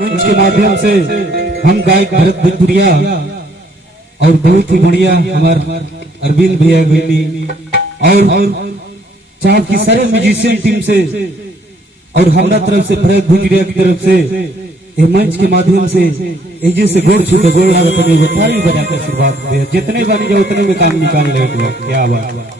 मंच के माध्यम से हम गायक भरत भोजपुरिया और बहुत ही बढ़िया हमारे अरविंद भैया बेनी और चाह की सारे म्यूजिशियन टीम से और हमारा तरफ से भरत भोजपुरिया की तरफ से ये मंच के माध्यम से एजे से गोड़ छूटे गोड़ लागत है ताली बजा के आशीर्वाद दे जितने बन जाए उतने में काम निकाल ले क्या बात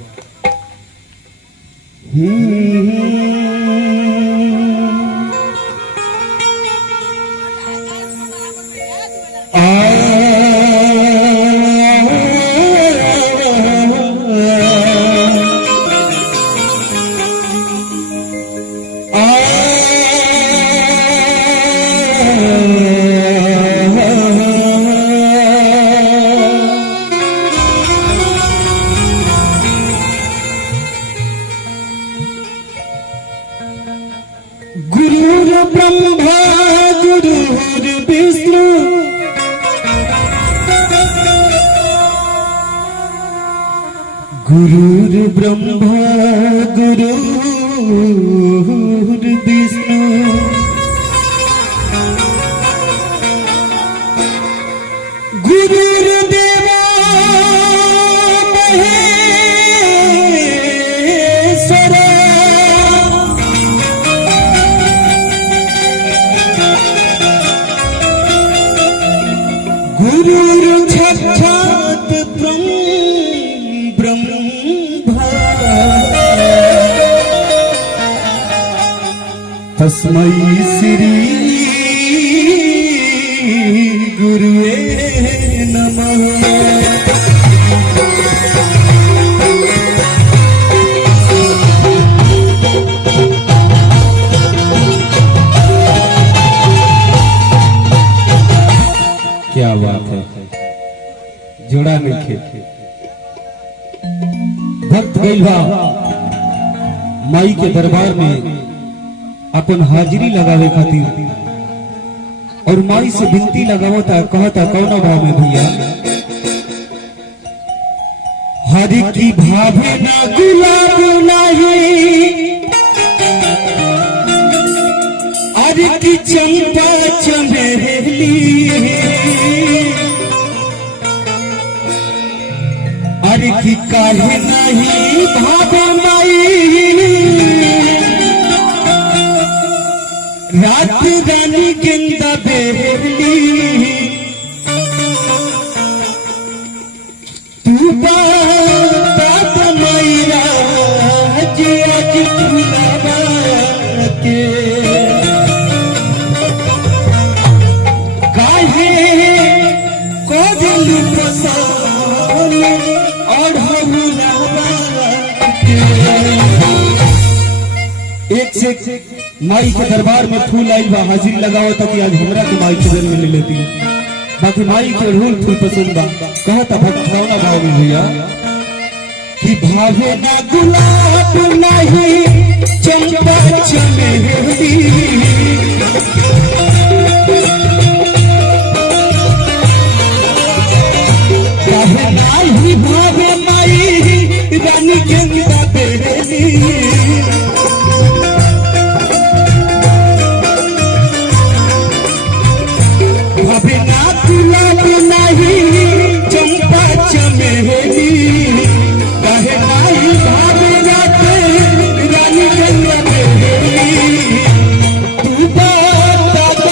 गुरुर ब्रह्मा गुरुर विष्णु गुरुर ब्रह्मा गुरुर विष्णु गुरुर देवा महेश्वरा गुरुर साक्षात् ब्रह्मा तस्मै श्री गुरुवे नमः। क्या बात है जोड़ा लिखे भक्त गइल बा माई के दरबार में अपन हाजिरी लगावे खातिर और माई से विनती लगावता कहता कौन भाव में भैया हरि की भावे ना गुलाब नहीं हरि की चंपा चमेली हरि की काहे नहीं भावे माई रात रानी गेंदा बेरली तू बात मैरा जी आज फुलावा के काहे कोदिल पसान और एक से माई के दरबार में फूल आई बा हाजिर लगाओ ताकि आज हमरा के माई के में ले लेती बाकी माई के रूल फूल पसंद बा कहता भक्त कौना भाव में भैया कि भावे ना गुलाब नहीं चंपा चमेली भावे नाही भावे माई रानी गेंदा बेरली चंपा चमेली कहे नहीं भावे रात रानी गेंदा बेरली तू बात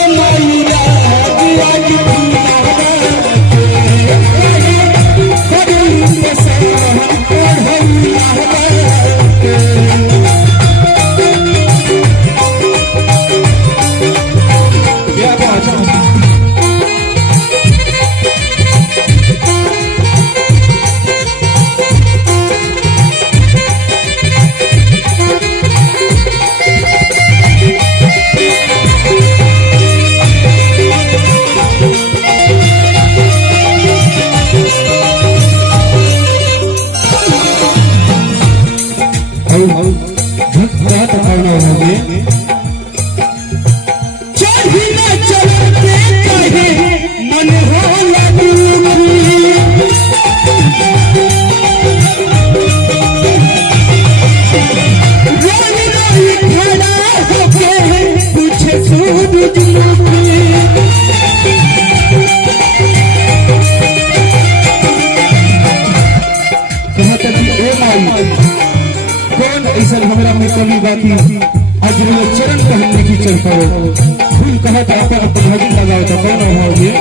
कहत अपन अपन भजन लगाओ तो कौन भाव में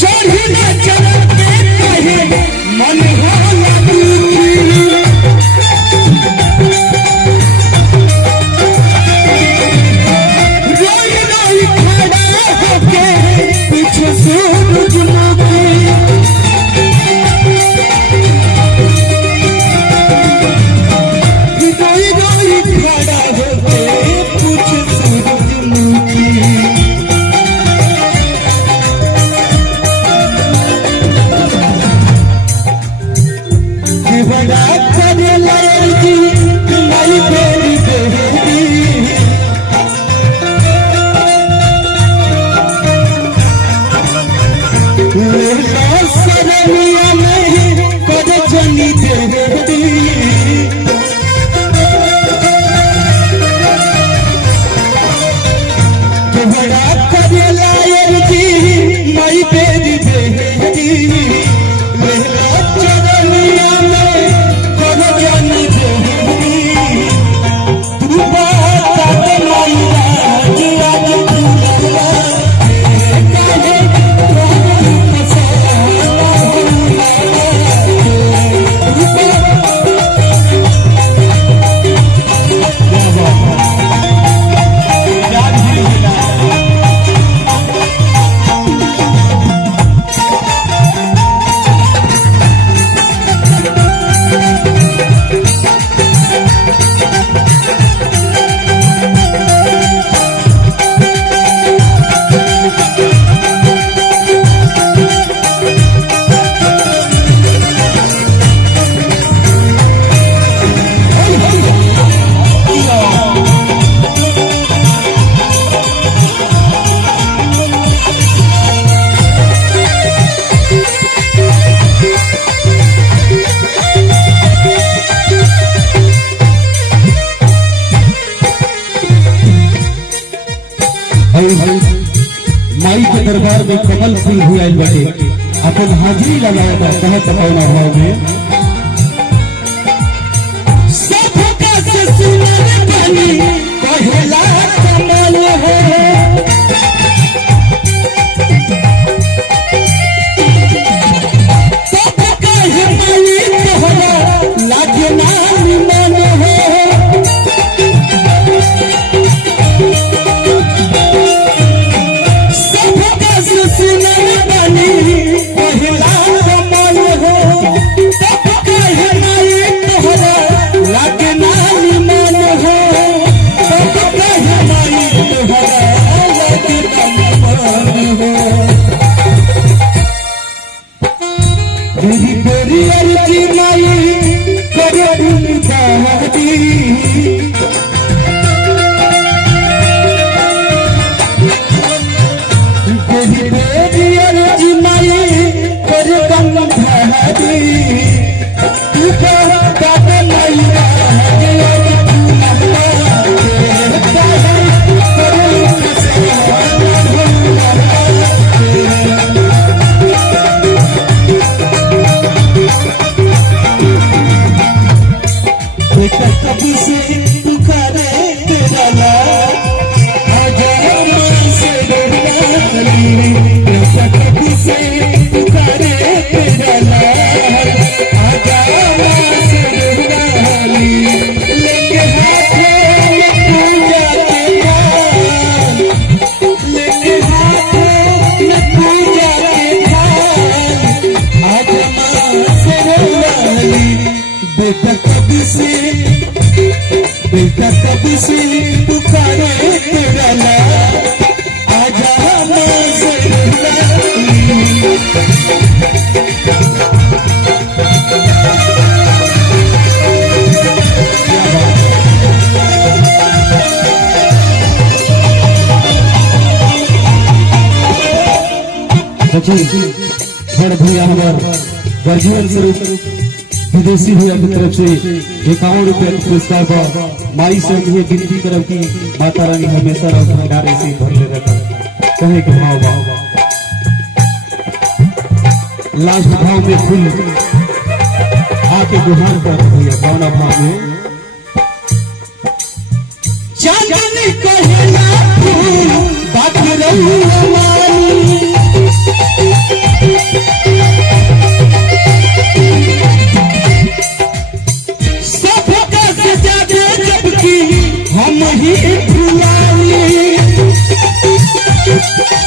चढ़ी न चलते कहे मन होला दुखी रोई रोई खड़ा होके पीछे सूरजमुखी रोई रोई खड़ा होके पीछे सूरजमुखी बड़ा करे लड़की तुम्हारी बेरी बेरी सरनिया में कर जनी देरी बड़ा करे लड़की माई बेरी बेरी माई के दरबार में कमल फूल भी आयल बाटे अपन हाजिरी लगाया था कहत कौन भाव में सबका से सुनर बनी कहेला कमल हो सबका है माई तोहरा लागे ना निमन हो सुनर बनी कहेला कमल हो सबका है माई तोहरा लागे ना निमन हो सबका है माई तोहरा लागे ना निमन हो तेरी बेरी अर्जी माई करे उनका कभी से पुकारे तेरा लाल से कभी से पुकारे तेरा लाल लेके हाथों में पूजा के थाल लेके हाथों में पूजा के थाल आज माँ से रोलाली बेटा कभी से पुकारे तेरा लाल आजा माँ से बड़ भैया हमार गर्जीवन स्वरूप विदेशी भैया की तरफ से 51 रुपया के पुरस्कार पर माई से ये विनती करब की माता रानी हमेशा भंडारे से भरले रखा कहे के भाव लास्ट भाव में फूल आके गुहार कर भैया कौन भाव में चांदनी कहेला रे